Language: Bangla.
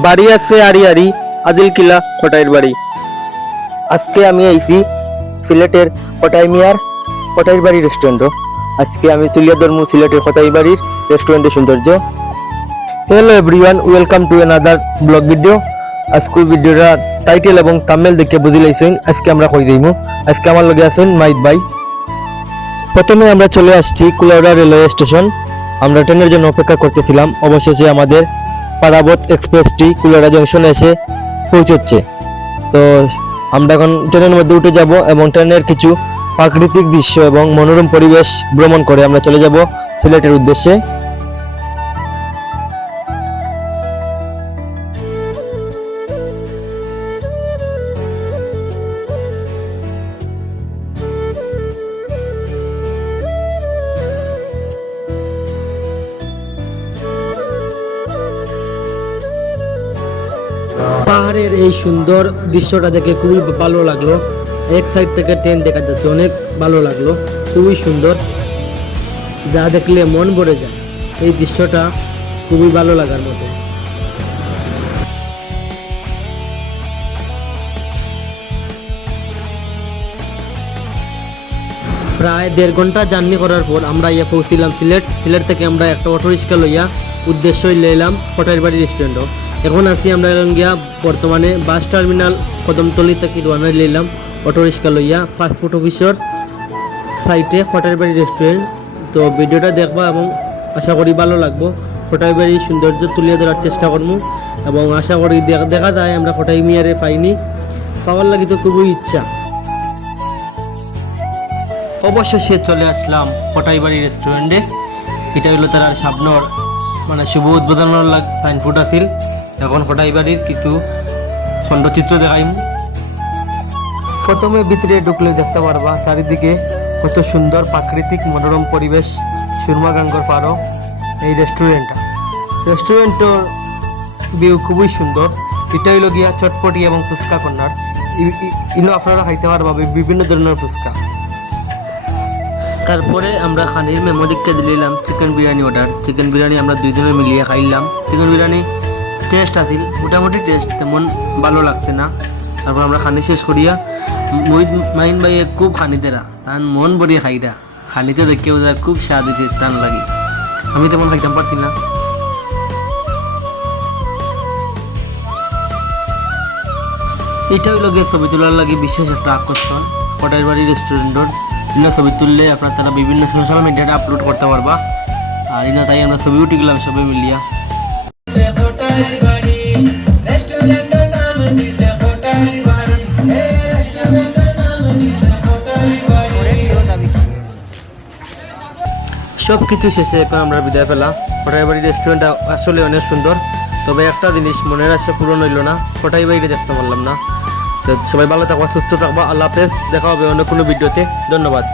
বাড়ি আছে আড়ি আদিল কিলা কটাইর বাড়ি। আজকে আমি আইছি সিলেটের কটাইর বাড়ি রেস্টুরেন্ট। আজকে আমি তুলিয়া ধরমু সিলেটের কটাই বাড়ির রেস্টুরেন্টের সৌন্দর্য। Hello everyone, welcome to another blog video. আজকের ভিডিওটা টাইটেল এবং থাম্বনেল দেখে বুঝি লাইছেন আজকে আমরা কই যাইমু। আজকে আমার লগে আছেন মাইদ ভাই। প্রথমে আমরা চলে আসছি কুলাউড়া রেলওয়ে স্টেশন। আমরা ট্রেনের জন্য অপেক্ষা করতেছিলাম। অবশেষে আমাদের পারাবত এক্সপ্রেসটি কুলাউড়া জংশনে এসে পৌঁছচ্ছে। তো আমরা এখন ট্রেনের মধ্যে উঠে যাব এবং ট্রেনের কিছু প্রাকৃতিক দৃশ্য এবং মনোরম পরিবেশ ভ্রমণ করে আমরা চলে যাব সিলেটের উদ্দেশ্যে। পাহাড়ের এই সুন্দর দৃশ্যটা দেখে খুবই ভালো লাগলো। এক সাইড থেকে ট্রেন দেখা যাচ্ছে, অনেক ভালো লাগলো, খুবই সুন্দর, যা দেখলে মন ভরে যায়। এই দৃশ্যটা খুবই ভালো লাগার মতো। প্রায় 1.5 ঘন্টা জার্নি করার পর আমরা পৌঁছিলাম সিলেট থেকে আমরা একটা অটো রিক্সা লইয়া উদ্দেশ্য লইলাম কটাইর বাড়ি রেস্টুরেন্ট। এখন আছি আমরা গিয়া বর্তমানে বাস টার্মিনাল কদমতলি থেকে রওনা লইলাম অটো রিক্সা লইয়া পাসপোর্ট অফিসের সাইটে কটাইর বাড়ি রেস্টুরেন্ট। তো ভিডিওটা দেখবা এবং আশা করি ভালো লাগবো। কটাই বাড়ির সৌন্দর্য তুলিয়ে ধরার চেষ্টা করবো এবং আশা করি দেখা যায় আমরা কটাই মিয়ারে পাইনি, পাওয়ার লাগি তো খুবই ইচ্ছা। অবশেষে চলে আসলাম কটাই বাড়ি রেস্টুরেন্টে। এটা হলো তার সামনের মানে শুভ উদ্বোধনের সাইনবোর্ড আছিল। এখন কটাই বাড়ির কিছু খণ্ডচিত্র দেখাইম। প্রথমে ভিতরে ঢুকলে দেখতে পারবা চারিদিকে কত সুন্দর প্রাকৃতিক মনোরম পরিবেশ, সুরমাগাঙ্গর পাড়ও এই রেস্টুরেন্টের ভিউ খুবই সুন্দর। এটা হইল গিয়া চটপটি এবং ফুচকা কর্নার। ইনো আপনারা খাইতে পারবা বিভিন্ন ধরনের ফুচকা। তারপরে আমরা খানির মেমোরিককে দিলাম chicken biryani order. Chicken biryani আমরা 2 জনে মিলিয়ে খাইলাম। চিকেন বিরিয়ানি টেস্ট আছিল, মোটামুটি টেস্ট, তেমন ভালো লাগছে না। তারপর আমরা খানি শেষ করিয়া মাইন ভাইয়ে খুব খানি দেরা তার মন ভরিয়ে খাইরা খানিতে দেখেও যার খুব স্বাদ হয়েছে টান লাগে। আমি তেমন খাইতাম পারছি না। এটা হইল গিয়ে ছবি তোলার লাগে বিশেষ একটা আকর্ষণ কটাইর বাড়ি রেস্টুরেন্টের। ইনা ছবি তুললে আপনার তারা বিভিন্ন সোশ্যাল মিডিয়াতে আপলোড করতে পারবা। আর ইনা তাই আমরা ছবি উঠে গেলাম সবাই মিলিয়া। সব কিছু শেষে এখন আমরা বিদায় পেলাম। কটাই বাড়ি রেস্টুরেন্টটা আসলে অনেক সুন্দর, তবে একটা জিনিস মনের আশা পূরণ হইল না, কটাই বাড়িতে দেখতে পারলাম না। তো সবাই ভালো থাকবা, সুস্থ থাকবা, আল্লাহ হাফেজ। দেখা হবে অন্য কোনো ভিডিওতে। ধন্যবাদ।